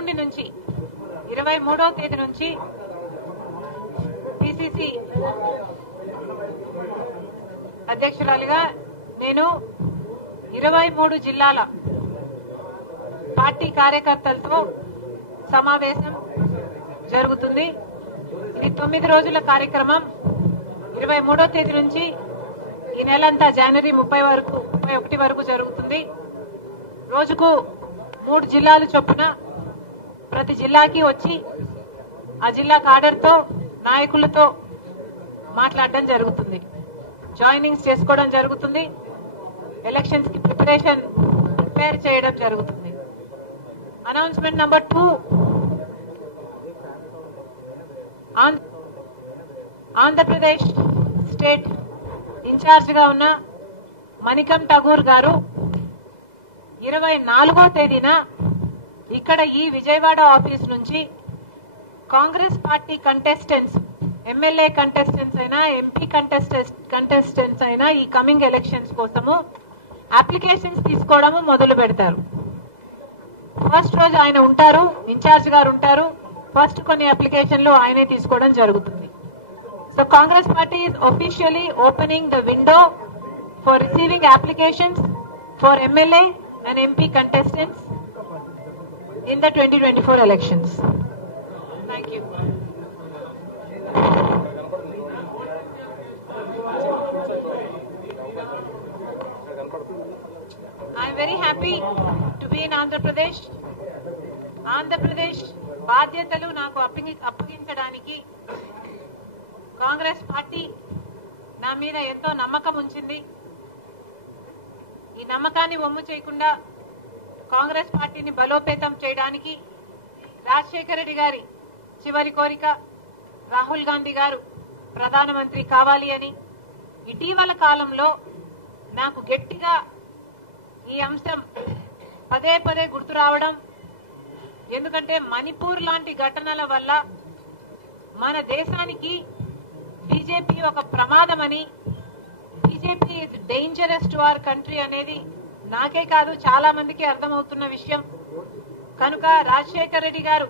ఎల్లుండి నుంచి 23వ తేదీ నుంచి పిసిసి అధ్యక్షురాలిగా నేను 23 జిల్లాల పార్టీ కార్యకర్తలతో సమావేశం జరుగుతుంది. ఇది 9 రోజుల కార్యక్రమం. 23వ తేదీ నుంచి ఈ నెలంతా జనవరి 31 వరకు జరుగుతుంది. రోజుకు 3 జిల్లాలు చొప్పున ప్రతి జిల్లాకి వచ్చి ఆ జిల్లా కాడర్తో నాయకులతో మాట్లాడడం జరుగుతుంది. జాయినింగ్స్ చేసుకోవడం జరుగుతుంది. ఎలక్షన్స్ కి ప్రిపేర్ చేయడం జరుగుతుంది. Announcement number 2, Andhra Pradesh state incharge గా ఉన్న మణికం ఠాగూర్ గారు 24వ తేదీన ఇక్కడ ఈ విజయవాడ ఆఫీస్ నుంచి Congress party contestants, MLA contestants అయినా ఎంపీ కంటెస్టెంట్స్ అయినా ఈ కమింగ్ ఎలక్షన్స్ కోసము అప్లికేషన్స్ తీసుకోవడము మొదలు పెడతారు. ఫస్ట్ రోజు ఆయన ఉంటారు, ఇన్ఛార్జ్ గారు ఉంటారు. ఫస్ట్ కొన్ని అప్లికేషన్లు ఆయనే తీసుకోవడం జరుగుతుంది. So Congress party is officially opening the window for receiving applications for MLA and MP contestants in the 2024 elections. Thank you. I am very happy to be in Andhra Pradesh. Andhra Pradesh బాధ్యతలు నాకు అప్పగించడానికి Congress party నా మీద ఎంతో నమ్మకం ఉంచింది. ఈ నమ్మకాన్ని వమ్ము చేయకుండా కాంగ్రెస్ పార్టీని బలోపేతం చేయడానికి రాజశేఖర రెడ్డి గారి చివరి కోరిక రాహుల్ గాంధీ గారు ప్రధానమంత్రి కావాలి అని ఇటీవల కాలంలో నాకు గట్టిగా ఈ అంశం పదే పదే గుర్తు రావడం, ఎందుకంటే మణిపూర్ లాంటి ఘటనల వల్ల మన దేశానికి బీజేపీ ఒక ప్రమాదమని, BJP is dangerous to our country అనేది నాకే కాదు చాలా మందికి అర్థమవుతున్న విషయం. కనుక రాజశేఖర రెడ్డి గారు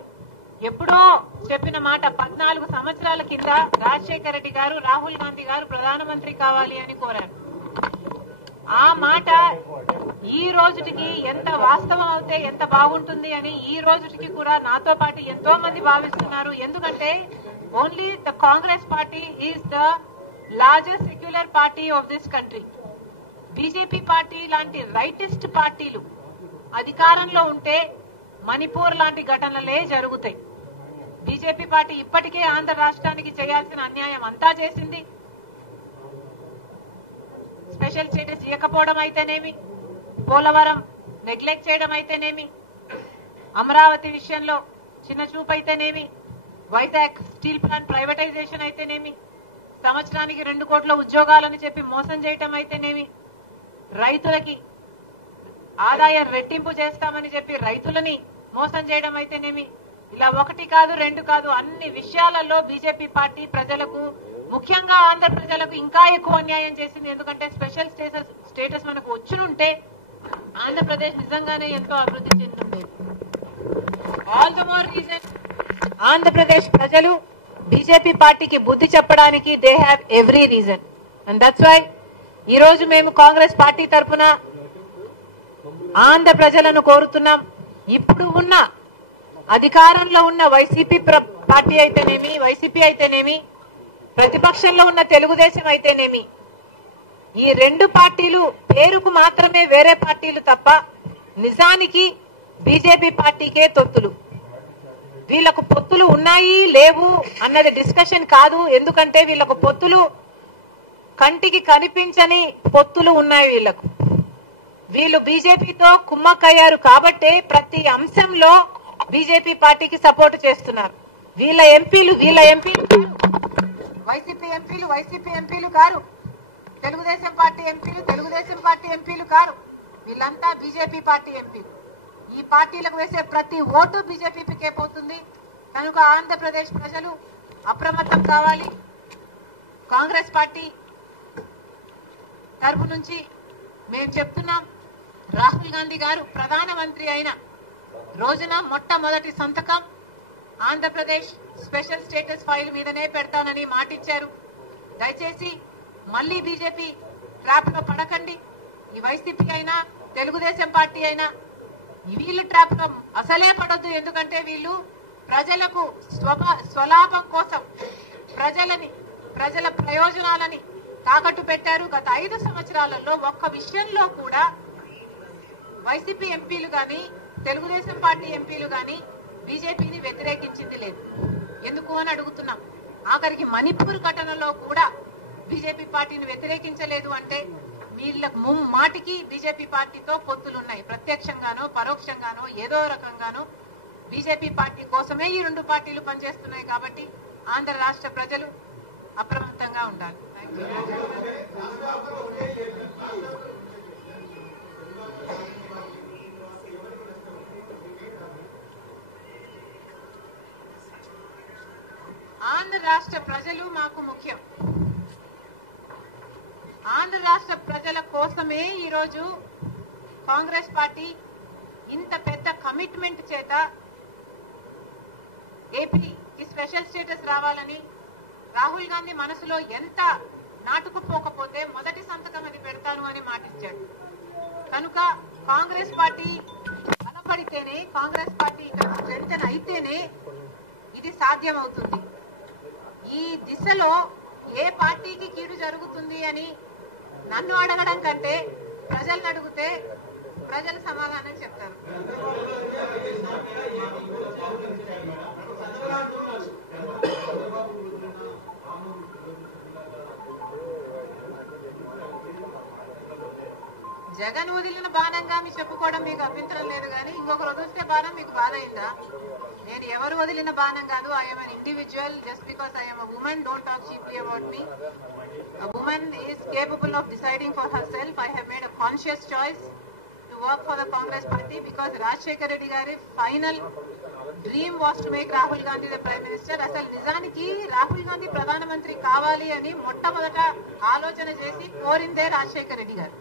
ఎప్పుడో చెప్పిన మాట 14 సంవత్సరాల కింద రాజశేఖర రెడ్డి గారు రాహుల్ గాంధీ గారు ప్రధానమంత్రి కావాలి అని కోరారు. ఆ మాట ఈ రోజుకి ఎంత వాస్తవం అవుతే ఎంత బాగుంటుంది అని ఈ రోజుకి కూడా నాతో పాటు ఎంతో మంది భావిస్తున్నారు. ఎందుకంటే only the Congress party is the largest secular party of this country. BJP party లాంటి రైటిస్ట్ పార్టీలు అధికారంలో ఉంటే మణిపూర్ లాంటి ఘటనలే జరుగుతాయి. బీజేపీ పార్టీ ఇప్పటికే ఆంధ్ర రాష్ట్రానికి చేయాల్సిన అన్యాయం అంతా చేసింది. స్పెషల్ స్టేటస్ ఇవ్వకపోవడం అయితేనేమి, పోలవరం నెగ్లెక్ట్ చేయడం అయితేనేమి, అమరావతి విషయంలో చిన్న చూపు అయితేనేమి, వైజాగ్ స్టీల్ ప్లాంట్ ప్రైవేటైజేషన్ అయితేనేమి, సంవత్సరానికి 2 కోట్ల ఉద్యోగాలని చెప్పి మోసం చేయటం అయితేనేమి, రైతులకి ఆదాయం రెట్టింపు చేస్తామని చెప్పి రైతులని మోసం చేయడం అయితేనేమి, ఇలా 1 కాదు 2 కాదు అన్ని విషయాలలో బీజేపీ పార్టీ ప్రజలకు, ముఖ్యంగా ఆంధ్ర ప్రజలకు ఇంకా ఎక్కువ అన్యాయం చేసింది. ఎందుకంటే స్పెషల్ స్టేటస్ మనకు వచ్చునుంటే ఆంధ్రప్రదేశ్ నిజంగానే ఎంతో అభివృద్ధి చెందుతుంది. All the more reason Andhra Pradesh ప్రజలు బీజేపీ పార్టీకి బుద్ధి చెప్పడానికి they have every reason. And that's why ఈ రోజు మేము కాంగ్రెస్ పార్టీ తరఫున ఆంధ్ర ప్రజలను కోరుతున్నాం. ఇప్పుడు ఉన్న అధికారంలో ఉన్న వైసీపీ పార్టీ అయితేనేమి, వైసీపీ అయితేనేమి, ప్రతిపక్షంలో ఉన్న తెలుగుదేశం అయితేనేమి, ఈ 2 పార్టీలు పేరుకు మాత్రమే వేరే పార్టీలు తప్ప నిజానికి బీజేపీ పార్టీకే తొత్తులు. వీళ్లకు పొత్తులు ఉన్నాయి లేవు అన్నది డిస్కషన్ కాదు. ఎందుకంటే వీళ్లకు పొత్తులు కంటికి కనిపించని పొత్తులు ఉన్నాయి. వీళ్ళు బీజేపీతో కుమ్మక్కయ్యారు కాబట్టే ప్రతి అంశంలో బీజేపీ పార్టీకి సపోర్ట్ చేస్తున్నారు. వీళ్ళ ఎంపీలు వైసీపీ ఎంపీలు కారు, తెలుగుదేశం పార్టీ ఎంపీలు కారు, వీళ్ళంతా బీజేపీ పార్టీ ఎంపీలు. ఈ పార్టీలకు వేసే ప్రతి ఓటు బీజేపీకే పోతుంది. కనుక ఆంధ్రప్రదేశ్ ప్రజలు అప్రమత్తం కావాలి. కాంగ్రెస్ పార్టీ తరపు నుంచి మేము చెప్తున్నాం, రాహుల్ గాంధీ గారు ప్రధానమంత్రి అయిన రోజున మొట్టమొదటి సంతకం ఆంధ్రప్రదేశ్ స్పెషల్ స్టేటస్ ఫైల్ మీదనే పెడతానని మాటిచ్చారు. దయచేసి మళ్లీ బీజేపీ ట్రాప్ లో పడకండి. ఈ వైసీపీ అయినా తెలుగుదేశం పార్టీ అయినా వీళ్ళు ట్రాప్ లో అసలే పడొద్దు. ఎందుకంటే వీళ్ళు ప్రజలకు స్వలాభం కోసం ప్రజల ప్రయోజనాలని తాకట్టు పెట్టారు. గత 5 సంవత్సరాలలో ఒక్క విషయంలో కూడా వైసీపీ ఎంపీలు గాని తెలుగుదేశం పార్టీ ఎంపీలు గాని బీజేపీని వ్యతిరేకించింది లేదు. ఎందుకు అని అడుగుతున్నాం. ఆఖరికి మణిపూర్ ఘటనలో కూడా బీజేపీ పార్టీని వ్యతిరేకించలేదు అంటే వీళ్ళకు మాటికి బీజేపీ పార్టీతో పొత్తులున్నాయి. ప్రత్యక్షంగానో పరోక్షంగానో ఏదో రకంగానో బీజేపీ పార్టీ కోసమే ఈ 2 పార్టీలు పనిచేస్తున్నాయి. కాబట్టి ఆంధ్ర రాష్ట్ర ప్రజలు అప్రమత్తంగా ఉండాలి. ఆంధ్ర రాష్ట్ర ప్రజలు మాకు ముఖ్యం. ఆంధ్ర రాష్ట్ర ప్రజల కోసమే ఈరోజు కాంగ్రెస్ పార్టీ ఇంత పెద్ద కమిట్మెంట్ చేత ఏపీకి స్పెషల్ స్టేటస్ రావాలని రాహుల్ గాంధీ మనసులో ఎంత నాటుకుపోకపోతే మొదటి సంతకం అది పెడతాను అని మాటిచ్చాడు. కనుక కాంగ్రెస్ పార్టీ బలపడితేనే, కాంగ్రెస్ పార్టీ స్ట్రెంథెన్ అయితేనే ఇది సాధ్యమవుతుంది. ఈ దిశలో ఏ పార్టీకి కీడు జరుగుతుంది అని నన్ను అడగడం కంటే ప్రజలను అడిగితే ప్రజలు సమాధానం చెప్తారు. జగన్ వదిలిన బాణంగా మీ చెప్పుకోవడం మీకు అభ్యంతరం లేదు, కానీ ఇంకొకరు వదిలిస్తే బాణం మీకు బాధ అయిందా? నేను ఎవరు వదిలిన బాణం కాదు. I'm an individual. Just because I'm a woman, don't talk cheaply about me. A woman is capable of deciding for herself. I have made a conscious choice to work for the Congress party because Rajshekar Reddy gari final dream was to make Rahul Gandhi the Prime Minister. అసలు నిజానికి రాహుల్ గాంధీ ప్రధానమంత్రి కావాలి అని మొట్టమొదట ఆలోచన చేసి కోరిందే రాజశేఖర్ రెడ్డి గారు.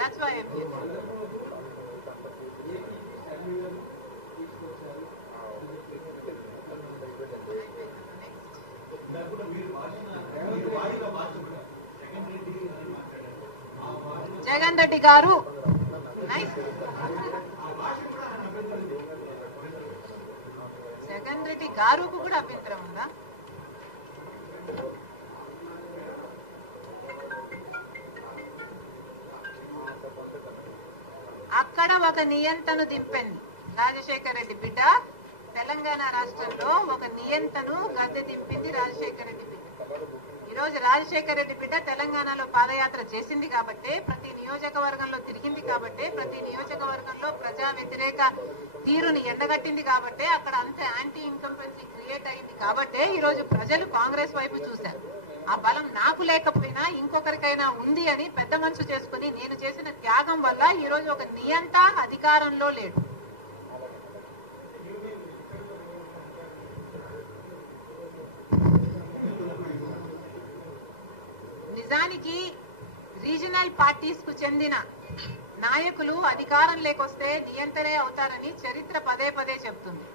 That's why I'm here. Jagan Reddy గారు జగన్ రెడ్డి గారుకు కూడా అభ్యంతరం ఉందా? అక్కడ ఒక నియంతను దింపింది రాజశేఖర్ రెడ్డి బిడ్డ. తెలంగాణ రాష్ట్రంలో ఒక నియంతను గద్దె దింపింది రాజశేఖర్ రెడ్డి బిడ్డ. ఈ రోజు రాజశేఖర్ రెడ్డి బిడ్డ తెలంగాణలో పాదయాత్ర చేసింది కాబట్టి, ప్రతి నియోజకవర్గంలో తిరిగింది కాబట్టి, ప్రతి నియోజకవర్గంలో ప్రజా వ్యతిరేక తీరుని ఎండగట్టింది కాబట్టి, అక్కడ అంత యాంటీ ఇన్కంపెన్సీ క్రియేట్ అయింది కాబట్టి ఈ రోజు ప్రజలు కాంగ్రెస్ వైపు చూశారు. ఆ బలం నాకు లేకపోయినా ఇంకొకరికైనా ఉంది అని పెద్ద మనసు చేసుకుని నేను చేసిన త్యాగం వల్ల ఈ రోజు ఒక నియంత అధికారంలో లేడు. నిజానికి రీజనల్ పార్టీస్ కు చెందిన నాయకులు అధికారం లేకొస్తే నియంత్రణే అవుతారని చరిత్ర పదే పదే చెప్తుంది.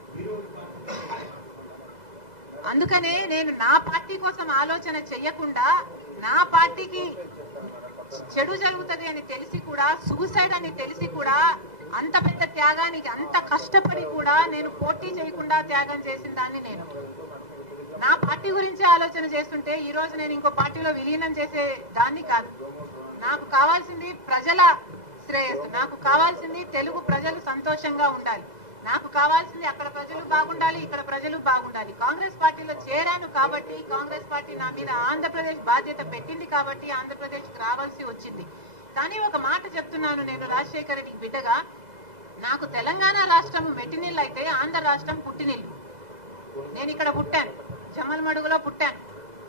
అందుకనే నేను నా పార్టీ కోసం ఆలోచన చెయ్యకుండా, నా పార్టీకి చెడు జరుగుతుంది అని తెలిసి కూడా, సూసైడ్ అని తెలిసి కూడా, అంత పెద్ద త్యాగానికి అంత కష్టపడి కూడా నేను పోటీ చేయకుండా త్యాగం చేసిన దాన్ని నేను నా పార్టీ గురించి ఆలోచన చేస్తుంటే ఈ రోజు నేను ఇంకో పార్టీలో విలీనం చేసే దాన్ని కాదు. నాకు కావాల్సింది ప్రజల శ్రేయస్సు, నాకు కావాల్సింది తెలుగు ప్రజలు సంతోషంగా ఉండాలి, నాకు కావాల్సింది అక్కడ ప్రజలు బాగుండాలి, ఇక్కడ ప్రజలు బాగుండాలి. కాంగ్రెస్ పార్టీలో చేరాను కాబట్టి, కాంగ్రెస్ పార్టీ నా మీద ఆంధ్రప్రదేశ్ బాధ్యత పెట్టింది కాబట్టి ఆంధ్రప్రదేశ్ రావాల్సి వచ్చింది. కానీ ఒక మాట చెప్తున్నాను, నేను రాజశేఖర్ రెడ్డి బిడ్డగా, నాకు తెలంగాణ రాష్ట్రం మెట్టినిల్లు అయితే ఆంధ్ర రాష్ట్రం పుట్టినిల్లు. నేను ఇక్కడ పుట్టాను, జమ్మలమడుగులో పుట్టాను.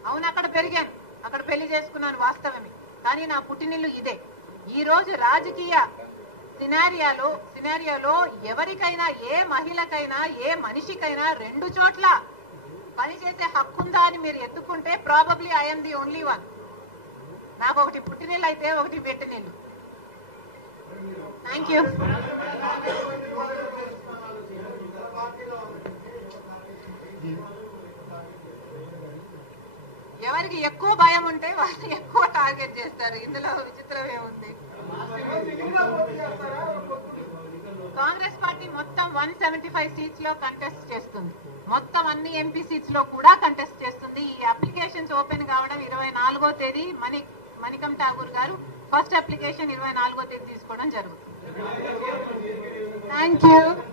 అవును, అక్కడ పెరిగాను, అక్కడ పెళ్లి చేసుకున్నాను, వాస్తవమే. కానీ నా పుట్టినిల్లు ఇదే. ఈ రోజు రాజకీయ సినారియాలో ఎవరికైనా, ఏ మహిళకైనా, ఏ మనిషికైనా 2 చోట్ల పనిచేసే హక్కుందా అని మీరు ఎత్తుకుంటే probably I'm the only one. నాకు ఒకటి పుట్టినిల్లు అయితే ఒకటి పెట్టినిల్లు. Thank you. ఎవరికి ఎక్కువ భయం ఉంటే వాళ్ళు ఎక్కువ టార్గెట్ చేస్తారు. ఇందులో విచిత్రం ఏముంది? కాంగ్రెస్ పార్టీ మొత్తం 175 సీట్స్ లో కంటెస్ట్ చేస్తుంది. మొత్తం అన్ని ఎంపీ సీట్స్ లో కూడా కంటెస్ట్ చేస్తుంది. ఈ అప్లికేషన్స్ ఓపెన్ కావడం 24వ తేదీ. మణికం ఠాగూర్ గారు ఫస్ట్ అప్లికేషన్ 24వ తేదీ తీసుకోవడం జరుగుతుంది. Thank you.